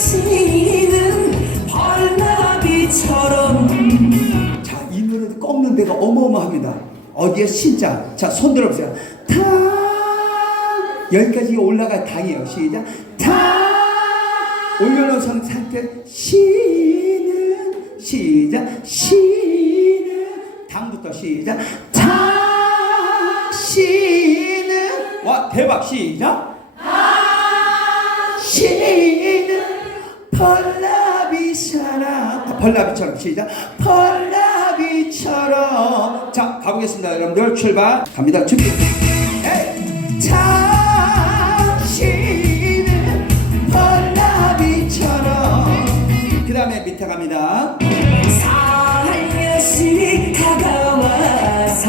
살며시는 벌나비처럼 자, 이 노래도 꺾는 데가 어마어마합니다. 어디에 신자. 자, 손 들어보세요. 당. 여기까지 올라갈 당이에요. 시작. 당. 올려놓은 상태. 시는. 시작. 시는. 당부터 시작. 당. 시는. 와, 대박. 시작. 시는 벌나비 사랑 아, 벌나비처럼. 시작. 벌나비처럼. 자 가보겠습니다 여러분들. 출발. 갑니다. 준비. 에이. 당신은 벌나비처럼. 그 다음에 밑에 갑니다. 살며시 다가와서.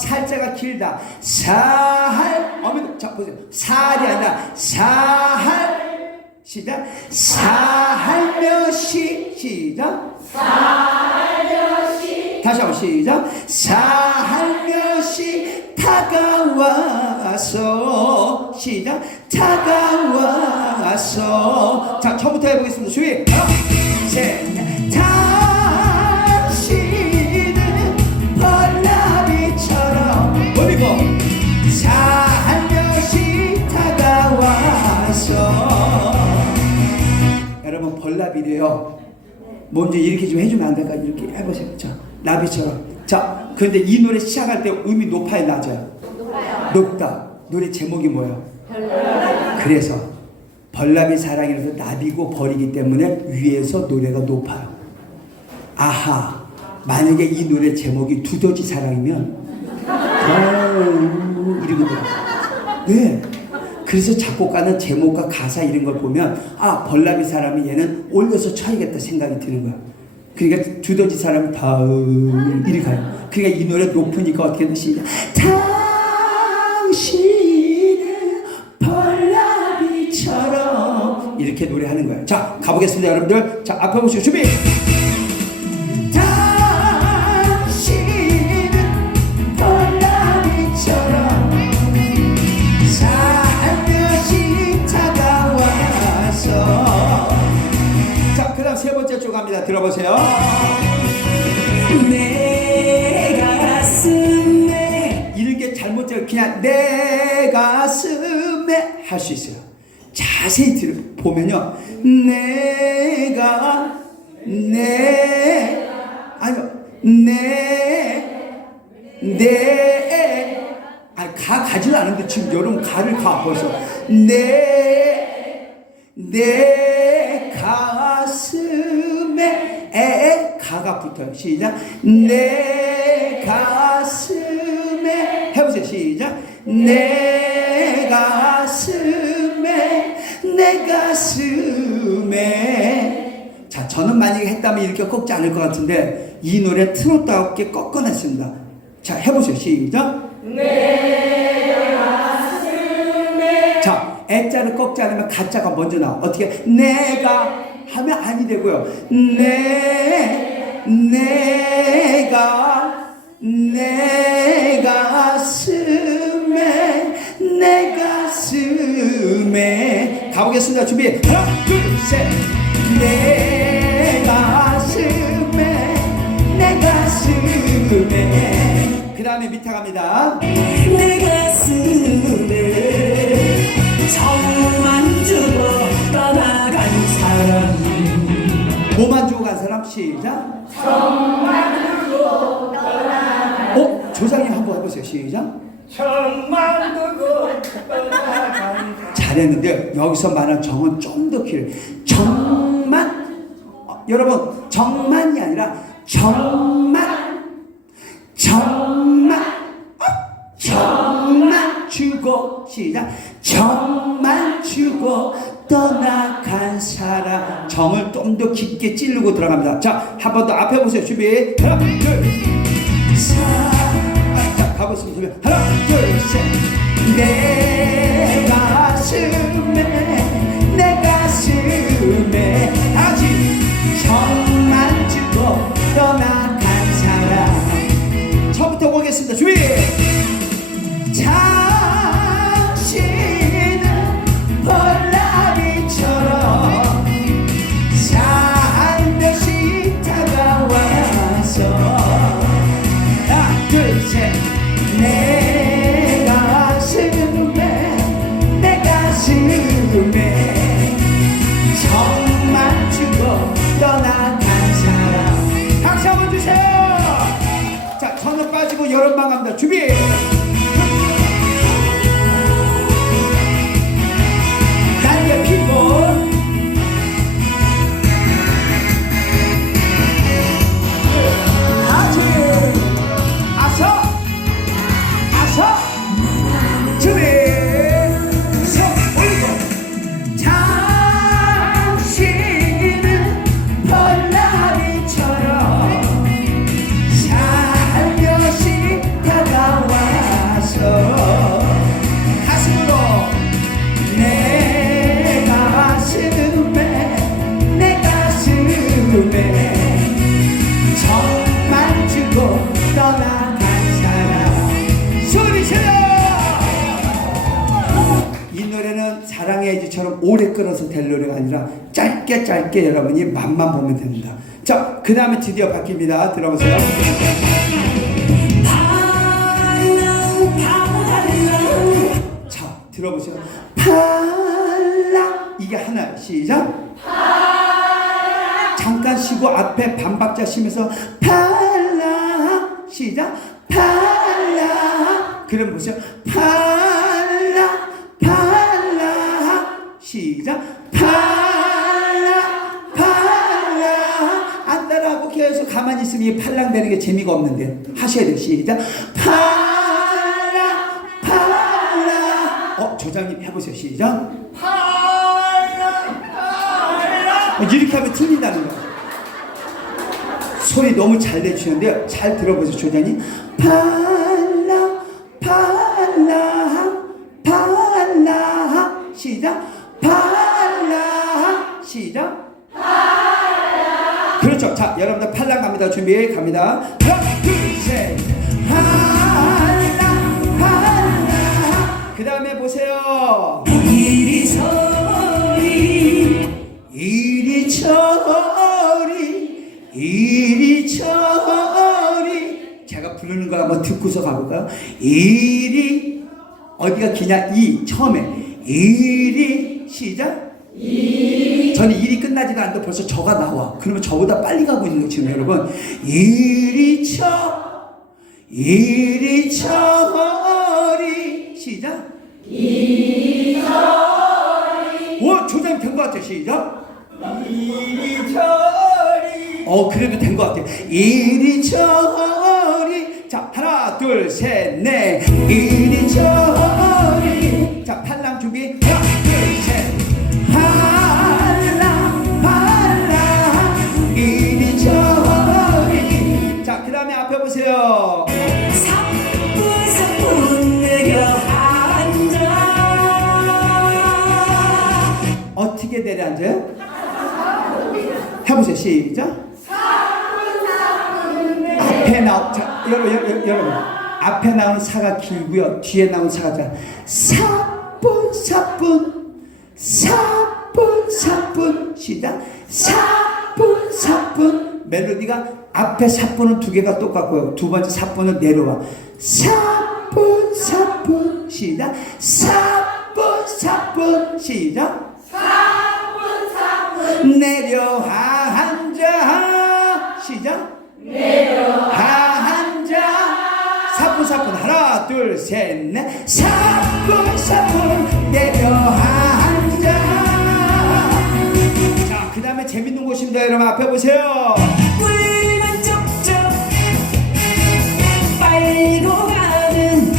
살자가 길다. 살 어머니 자 보세요. 살이 아니라 살 시작. 살며시 시작. 살며시. 다시 한번 시작. 살며시 다가와서. 시작. 다가와서. 자 처음부터 해보겠습니다. 주의. 하나 셋 여러분 벌나비래요. 먼저 이렇게 좀 해주면 안 될까? 이렇게 해보세요. 자 나비처럼. 자 그런데 이 노래 시작할 때 음이 높아요 낮아요. 높다. 노래 제목이 뭐예요 그래서 벌나비 사랑이라서 나비고 벌이기 때문에 위에서 노래가 높아요. 아하 만약에 이 노래 제목이 두더지 사랑이면 어, 이러거든 왜? 그래서 작곡가는 제목과 가사 이런 걸 보면 아 벌나비 사람이 얘는 올려서 쳐야겠다 생각이 드는 거야. 그러니까 두더지 사람이 다음 이리 가요. 그러니까 이 노래 높으니까 어떻게 되시 당신은 벌나비처럼 이렇게 노래하는 거예요 자 가보겠습니다 여러분들. 자 앞에 보시고 준비 들어보세요. 내 가슴에 이런 게 잘못되면 그냥 내 가슴에 할 수 있어요. 자세히 들어 보면요. 내가 내 아니요. 내내 아니 가 가지는 않은데 지금 여러분 가를 가 벌써. 내내 가슴 에에 가가 붙어요 시작. 내 가슴에 해보세요. 시작. 내 가슴에 내 가슴에. 자 저는 만약에 했다면 이렇게 꺾지 않을 것 같은데 이 노래 트로트하게 꺾어냈습니다. 자 해보세요. 시작. 자, 애자를 꺾지 않으면 가짜가 먼저 나와. 어떻게? 내가 하면 아니 되고요. 내, 내가, 내 가슴에, 내 가슴에. 가보겠습니다. 준비. 하나, 둘, 셋. 내 가슴에, 내 가슴에. 그 다음에 밑에 갑니다. 시작. 정만 주고 떠나간. 어 조상님 한번 해보세요 시작. 정만 두고 떠나간 잘했는데 여기서 말한 정은 좀 더 길어. 정만 어, 여러분 정만이 아니라 정만 정만 어, 정만 주고 시작 좀 더 깊게 찌르고 들어갑니다. 자 한 번 더 앞에 보세요 준비 하나 둘 사, 자, 가보겠습니다. 하나, 둘, 셋. 내 가슴에, 내 가슴에, 다시 정만 주고 떠나간 사람. 처음부터 보겠습니다. 준비. 당 짧게 여러분이 맛만 보면 됩니다. 자, 그 다음에 드디어 바뀝니다. 들어보세요. 자, 들어보세요. 팔라 이게 하나 시작. 잠깐 쉬고 앞에 반박자 쉬면서 팔라 시작. 팔라 그럼 보세요. 팔라 팔라 시작. 가만히 있으면 이 팔랑대는 게 재미가 없는데 하셔야 돼요. 시작. 팔라 팔라 어 조장님 해보세요. 시작. 어, 이렇게 하면 틀린다는 거야. 소리 너무 잘 내주시는데요. 잘 들어보세요, 조장님. 팔라, 팔라, 팔라. 시작. 팔라. 시작. 자, 여러분들 팔랑 갑니다. 준비 갑니다. 하나, 둘, 셋. 팔라, 팔라. 그 다음에 보세요. 이리저리 이리저리 이리저리 제가 부르는 걸 한번 듣고서 가볼까요? 이리 어디가 기냐 이 처음에 이리 시작 저는 일이 끝나지도 않는데 벌써 저가 나와. 그러면 저보다 빨리 가고 있는 거죠 지금 여러분. 이리저 이리저리. 시작. 오 조장 된것 같아요 시작. 이리저리. 어 그래도 된 것 같아요. 이리저리. 자 하나 둘 셋넷. 이리저리 시작. 앞에 나오 자 여러분 여러분, 여러분. 앞에 나오는 사가 길고요. 뒤에 나오는 사가 자. 사뿐 사뿐. 사뿐 사뿐. 시작. 사뿐 사뿐. 멜로디가 앞에 사뿐은 두 개가 똑같고요. 두 번째 사뿐은 내려와. 사뿐 사뿐. 시작. 사뿐 사뿐. 시작. 내려 앉아 시작. 내려 앉아 사뿐사뿐. 하나 둘 셋 넷. 사뿐사뿐. 내려 앉아 자그 다음에 재밌는 곳입니다. 여러분 앞에 보세요. 꿀만 쩍쩍 빨고 가는.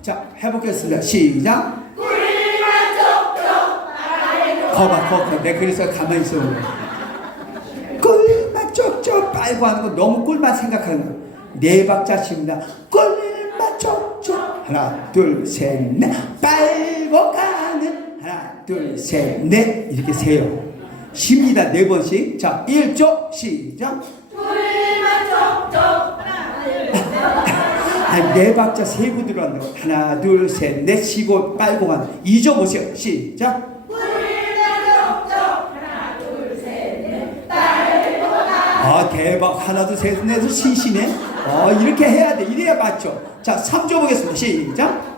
자 해보겠습니다. 시작. 거봐 거봐. 내 그래서 가만히 있어 쪽쪽 빨고 하는 거 너무 꿀맛 생각하는 거네 박자씩입니다. 꿀맛 쪽쪽 하나 둘 셋 넷. 빨고 가는. 하나 둘 셋 넷. 이렇게 세요. 쉽니다 네 번씩. 자 1조 시작. 아니, 네 박자 세고 들어간다고 하나 둘 셋 넷. 쉬고 빨고 가는. 2조 보세요. 시작 대박. 하나 둘셋 넷에서 신시네 어 이렇게 해야 돼. 이래야 맞죠. 자 3조 보겠습니다. 시작.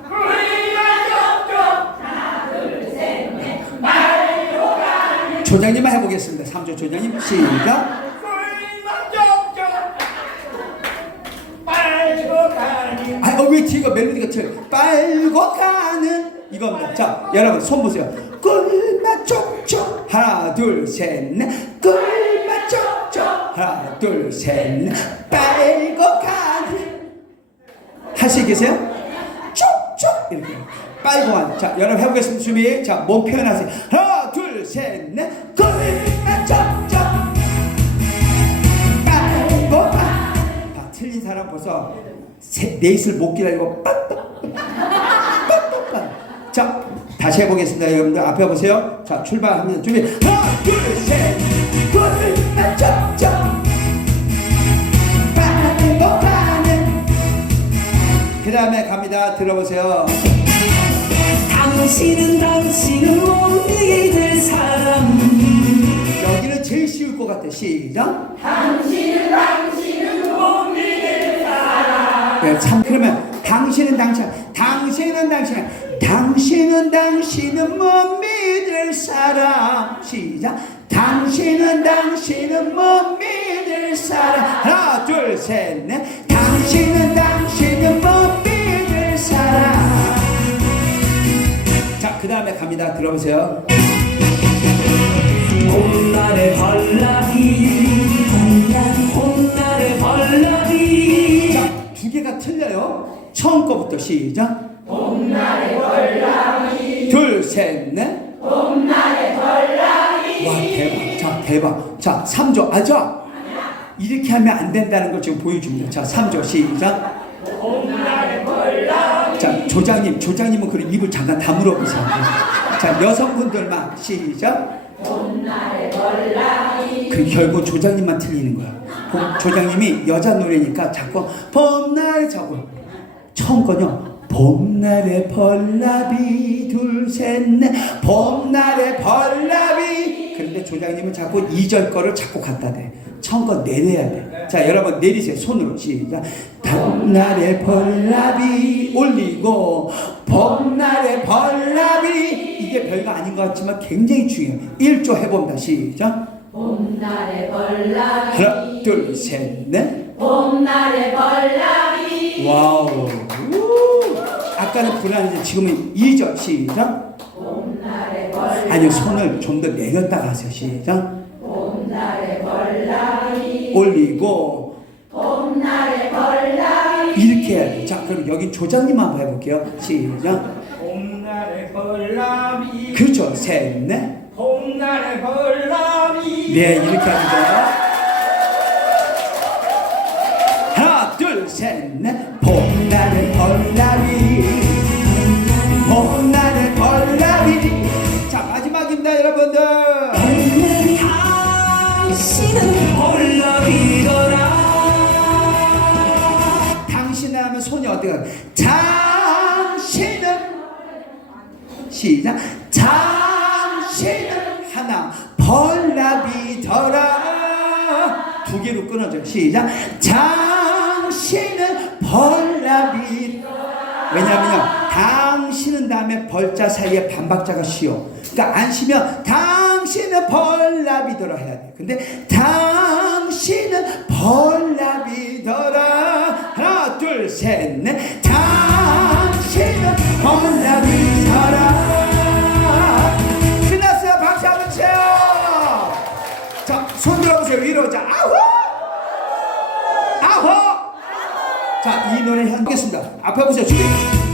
조장님만 해보겠습니다. 3조 조장님. 시작. 아, 어, 왜 뒤가 멜로디가 틀려? 빨고 가는 이겁니다. 자, 여러분 손 보세요. 꿀맛 쪽쪽 하나 둘 셋 넷. 꿀맛 하나 둘셋 넷. 빨고 가는 할 수 있겠어요? 쪽쪽 이렇게. 빨고 가는 자, 여러분 해보겠습니다. 준비. 자, 몸 표현하세요. 하나 둘셋 넷. 꿀맛 쪽쪽 빨고 가. 다 틀린 사람 벌써 세, 네잇을 못 기다리고 빡빡 빡빡빡 자 다시 해보겠습니다 여러분들. 앞에 보세요. 자 출발합니다. 준비. 하나 둘셋. 꿀맛 쩍쩍 그 다음에 갑니다 들어보세요 당 당신은 당신은 못 믿을 사람 여기는 제일 쉬울 것 같아. 시작. 당신은 당신은 못 믿을 사람 네, 참 그러면 당신은 당신, 당신은 당신, 당신은 당신은 못 믿을 사람. 시작. 당신은 당신은 못 믿을 사람. 하나, 둘, 셋, 넷. 당신은 당 그 다음에 갑니다. 들어보세요. 봄날의 벌나비 봄날의 벌나비 자, 두 개가 틀려요. 처음 거부터 시작. 봄날의 벌나비. 둘, 셋, 넷. 봄날의 벌나비. 와, 대박. 자, 대박. 자, 3조. 아, 자. 이렇게 하면 안 된다는 걸 지금 보여줍니다. 자, 3조 시작. 자, 조장님, 조장님은 그럼 입을 잠깐 다물어 보세요. 자, 여성분들만 시작. 그 결국 조장님만 틀리는 거야. 봄- 조장님이 여자 노래니까 자꾸 봄날 자고 처음 거요. 봄날의 벌나비 둘셋넷 봄날의 벌나비 그런데 조장님은 자꾸 2절 거를 자꾸 갖다 대 처음 거 내려야 돼 자 여러분 내리세요. 손으로. 시작. 봄날의 벌나비 올리고 봄날의 벌나비. 이게 별거 아닌 것 같지만 굉장히 중요해요. 1조 해봅니다. 시작. 봄날의 벌나비. 하나 둘 셋 넷. 봄날의 벌나비. 와우. 우. 아까는 불안했는데 지금은 2절 시작. 봄날의 벌 아니요 손을 좀 더 내렸다가 하세요. 시작. 올리고 봄날의 벌나비 이렇게 해야. 자 그럼 여기 조장님 한번 해볼게요. 시작. 봄날의 벌나비 그렇죠. 셋, 넷. 봄날의 벌나비 네 이렇게 합니다. 하나 둘셋 넷. 봄날의 벌나비. 봄날의 벌나비. 자 마지막입니다 여러분들. 당신은 가? 당신은 시작. 당신은 하나. 벌나비더라. 두 개로 끊어져 시작. 당신은 벌나비. 왜냐면요 당신은 다음에 벌자 사이에 반박자가 쉬어 그러니까 안 쉬면 당신은 벌나비더라 해야 돼. 근데 당신은 벌나비더라 둘 셋 넷. 당신은 벌나비더라. 끝났어요. 박수 한번 쳐요. 자 손 들어보세요. 위로 자. 아호! 아호! 자, 이 노래 하겠습니다. 앞에 보세요. 준비.